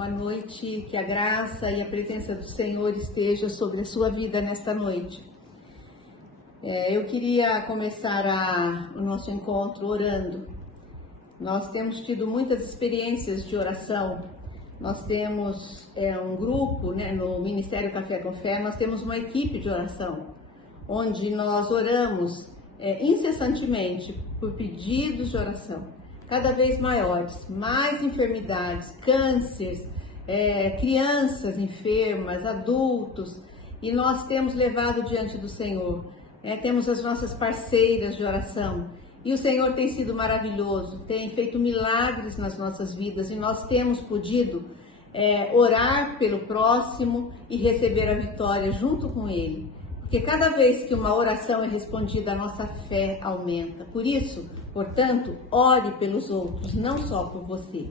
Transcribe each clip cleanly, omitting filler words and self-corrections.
boa noite, que a graça e a presença do Senhor esteja sobre a sua vida nesta noite. Eu queria começar o nosso encontro orando. Nós temos tido muitas experiências de oração. Nós temos um grupo, no Ministério Café com Fé, nós temos uma equipe de oração, onde nós oramos incessantemente por pedidos de oração. Cada vez maiores, mais enfermidades, cânceres, crianças enfermas, adultos, e nós temos levado diante do Senhor, temos as nossas parceiras de oração, e o Senhor tem sido maravilhoso, tem feito milagres nas nossas vidas, e nós temos podido orar pelo próximo e receber a vitória junto com Ele, porque cada vez que uma oração é respondida, a nossa fé aumenta. Por isso, portanto, ore pelos outros, não só por você.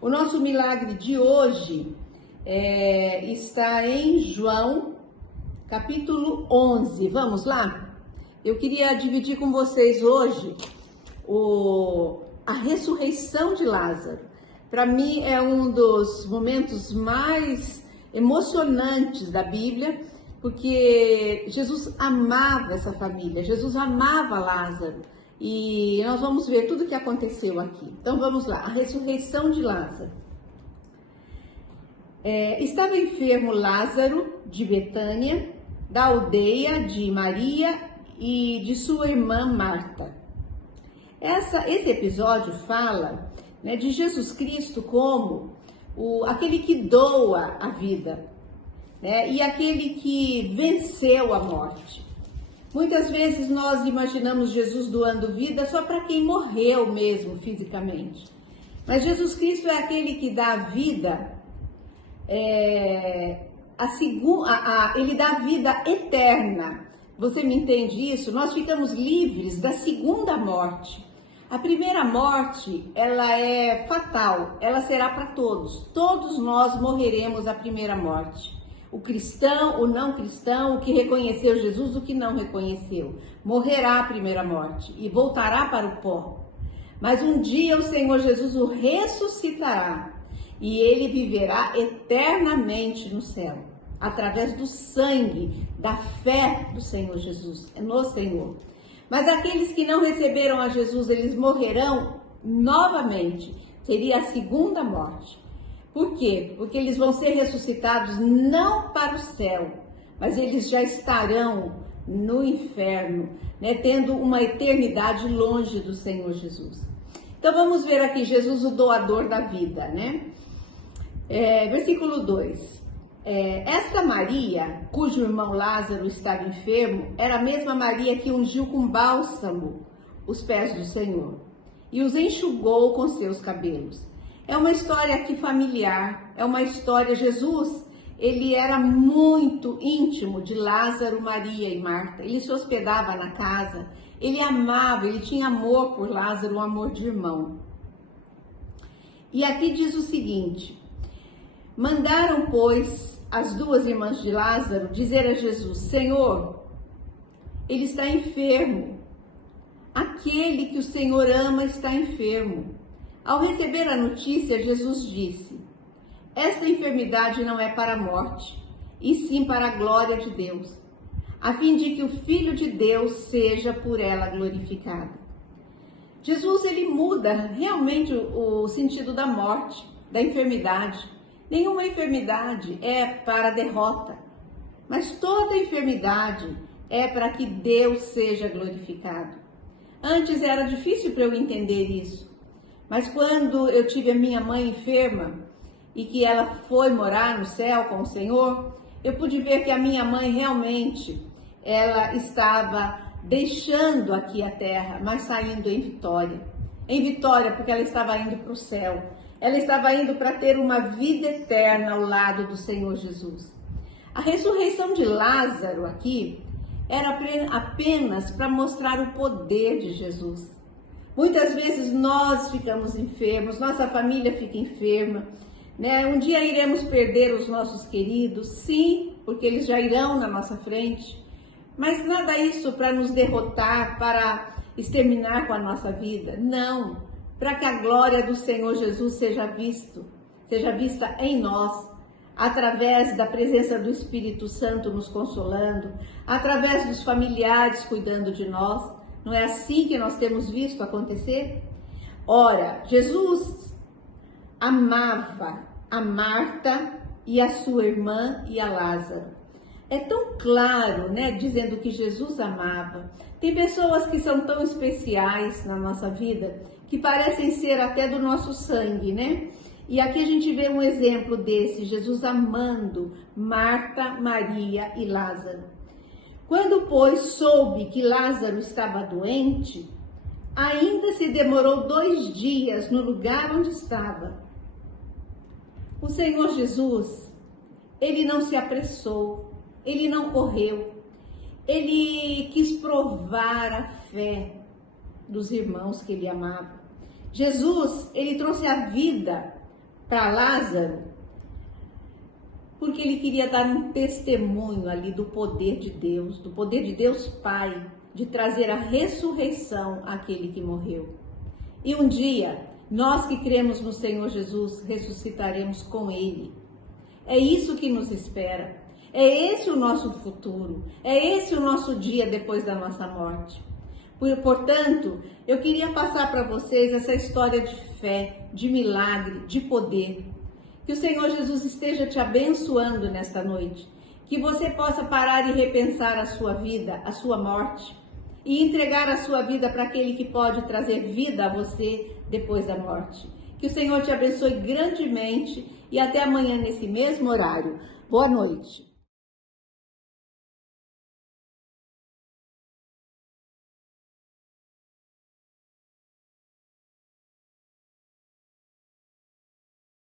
O nosso milagre de hoje está em João, capítulo 11. Vamos lá? Eu queria dividir com vocês hoje a ressurreição de Lázaro. Para mim é um dos momentos mais emocionantes da Bíblia, porque Jesus amava essa família, Jesus amava Lázaro. E nós vamos ver tudo o que aconteceu aqui. Então vamos lá, a ressurreição de Lázaro. Estava enfermo Lázaro de Betânia, da aldeia de Maria e de sua irmã Marta. Esse episódio fala de Jesus Cristo como aquele que doa a vida, e aquele que venceu a morte. Muitas vezes nós imaginamos Jesus doando vida só para quem morreu mesmo fisicamente. Mas Jesus Cristo é aquele que dá a vida, ele dá a vida eterna. Você me entende isso? Nós ficamos livres da segunda morte. A primeira morte, ela é fatal, ela será para todos. Todos nós morreremos a primeira morte. O cristão, o não cristão, o que reconheceu Jesus, o que não reconheceu. Morrerá a primeira morte e voltará para o pó. Mas um dia o Senhor Jesus o ressuscitará e ele viverá eternamente no céu, através do sangue, da fé do Senhor Jesus, no Senhor. Mas aqueles que não receberam a Jesus, eles morrerão novamente. Seria a segunda morte. Por quê? Porque eles vão ser ressuscitados não para o céu, mas eles já estarão no inferno, tendo uma eternidade longe do Senhor Jesus. Então vamos ver aqui Jesus, o doador da vida, versículo 2. Esta Maria, cujo irmão Lázaro estava enfermo, era a mesma Maria que ungiu com bálsamo os pés do Senhor e os enxugou com seus cabelos. É uma história aqui familiar, é uma história, Jesus, ele era muito íntimo de Lázaro, Maria e Marta, ele se hospedava na casa, ele amava, ele tinha amor por Lázaro, um amor de irmão. E aqui diz o seguinte: mandaram, pois, as duas irmãs de Lázaro dizer a Jesus: Senhor, ele está enfermo, aquele que o Senhor ama está enfermo. Ao receber a notícia, Jesus disse: esta enfermidade não é para a morte, e sim para a glória de Deus, a fim de que o Filho de Deus seja por ela glorificado. Jesus, ele muda realmente o sentido da morte, da enfermidade. Nenhuma enfermidade é para a derrota, mas toda enfermidade é para que Deus seja glorificado. Antes era difícil para eu entender isso. Mas quando eu tive a minha mãe enferma e que ela foi morar no céu com o Senhor, eu pude ver que a minha mãe realmente, ela estava deixando aqui a terra, mas saindo em vitória. Em vitória porque ela estava indo para o céu. Ela estava indo para ter uma vida eterna ao lado do Senhor Jesus. A ressurreição de Lázaro aqui era apenas para mostrar o poder de Jesus. Muitas vezes nós ficamos enfermos, nossa família fica enferma, Um dia iremos perder os nossos queridos, sim, porque eles já irão na nossa frente, mas nada isso para nos derrotar, para exterminar com a nossa vida, não, para que a glória do Senhor Jesus seja visto, seja vista em nós, através da presença do Espírito Santo nos consolando, através dos familiares cuidando de nós. Não é assim que nós temos visto acontecer? Ora, Jesus amava a Marta e a sua irmã e a Lázaro. É tão claro, né, dizendo que Jesus amava. Tem pessoas que são tão especiais na nossa vida, que parecem ser até do nosso sangue, né? E aqui a gente vê um exemplo desse, Jesus amando Marta, Maria e Lázaro. Quando, pois, soube que Lázaro estava doente, ainda se demorou 2 dias no lugar onde estava. O Senhor Jesus, ele não se apressou, ele não correu, ele quis provar a fé dos irmãos que ele amava. Jesus, ele trouxe a vida para Lázaro, porque ele queria dar um testemunho ali do poder de Deus Pai, de trazer a ressurreição àquele que morreu. E um dia, nós que cremos no Senhor Jesus, ressuscitaremos com Ele. É isso que nos espera. É esse o nosso futuro. É esse o nosso dia depois da nossa morte. Portanto, eu queria passar para vocês essa história de fé, de milagre, de poder. Que o Senhor Jesus esteja te abençoando nesta noite. Que você possa parar e repensar a sua vida, a sua morte. E entregar a sua vida para aquele que pode trazer vida a você depois da morte. Que o Senhor te abençoe grandemente e até amanhã nesse mesmo horário. Boa noite.